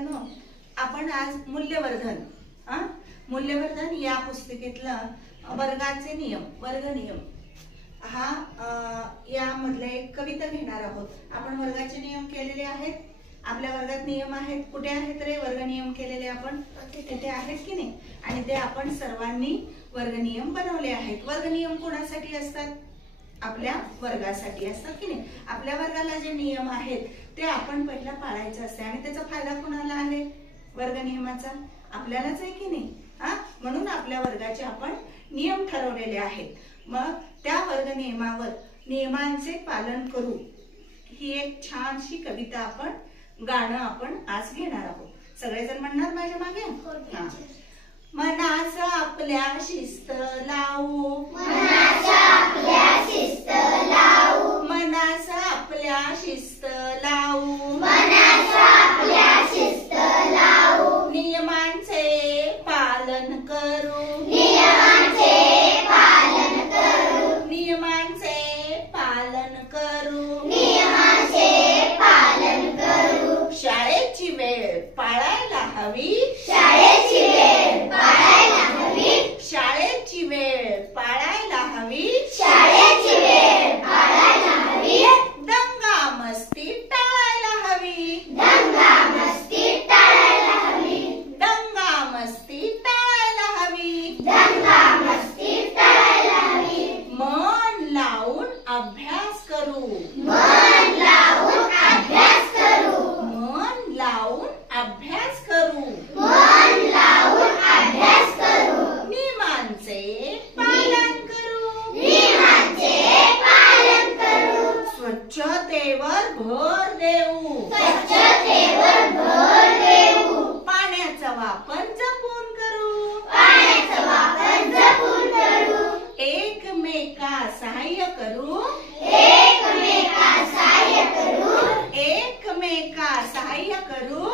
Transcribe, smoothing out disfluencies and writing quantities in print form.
मुलांनो, आपण आज मूल्यवर्धन या पुस्तिकेतलं वर्गाचे नियम, वर्ग नियम हा यामधले एक कविता घेणार आहोत। आपण वर्गाचे नियम केलेले आहेत, आपल्या वर्गात नियम आहेत। कुठे आहेत रे वर्ग नियम केलेले आपण? तिथे आहेत की नाही? आणि ते आपण सर्वांनी वर्ग नियम बनवले आहेत। वर्ग नियम कोणासाठी असतात? आपल्या वर्गासाठी असतात की नाही? आपल्या वर्गाला जे नियम आहेत ते आपण पहिला पाळायचं असते आणि त्याचा फायदा कोणाला आहे? वर्ग नियमाचा आपल्यालाच आहे की नाही? म्हणून आपल्या वर्गाचे आपण नियम ठरवलेले आहेत। मग त्या वर्ग नियमांचे पालन करू ही एक छानशी कविता आपण गाणं आपण आज घेणार आहोत। सगळेजण म्हणणार माझ्या मागे? मनास आपल्या शिस्त लावू, मनास आपल्या शिस्त लावू, मनास आपल्या शिस्त लावू, मनास आपल्या शिस्त लावू, नियमांचे पालन करू, नियमांचे पालन करू, नियमांचे पालन करू, नियमांचे पालन करू, शाळेची वेळ पाळायला हवी, शाळेची वेळ पाळायला हवी, शाळेची वेळ पाळायला हवी, शाळेची वेळ पाळायला हवी, दंगा मस्ती टाळायला हवी, दंगा मस्ती टाळायला हवी, दंगा मस्ती टाळायला हवी, दंगा मस्ती टाळायला हवी, मन लावून अभ्यास करू, मन लावून अभ्यास करू, मन लावून अभ्यास करू, मन लावून अभ्यास करू, नियमांचे पालन करू, नियमांचे पालन करू, स्वच्छतेवर भर देऊ, स्वच्छतेवर भर देऊ, पाण्याचा वापर जपून करू, पाण्याचा वापर जपून करू, एकमेका सहाय्य करू, एकमेकांना सहाय्य करू, एकमेका सहाय्य करू,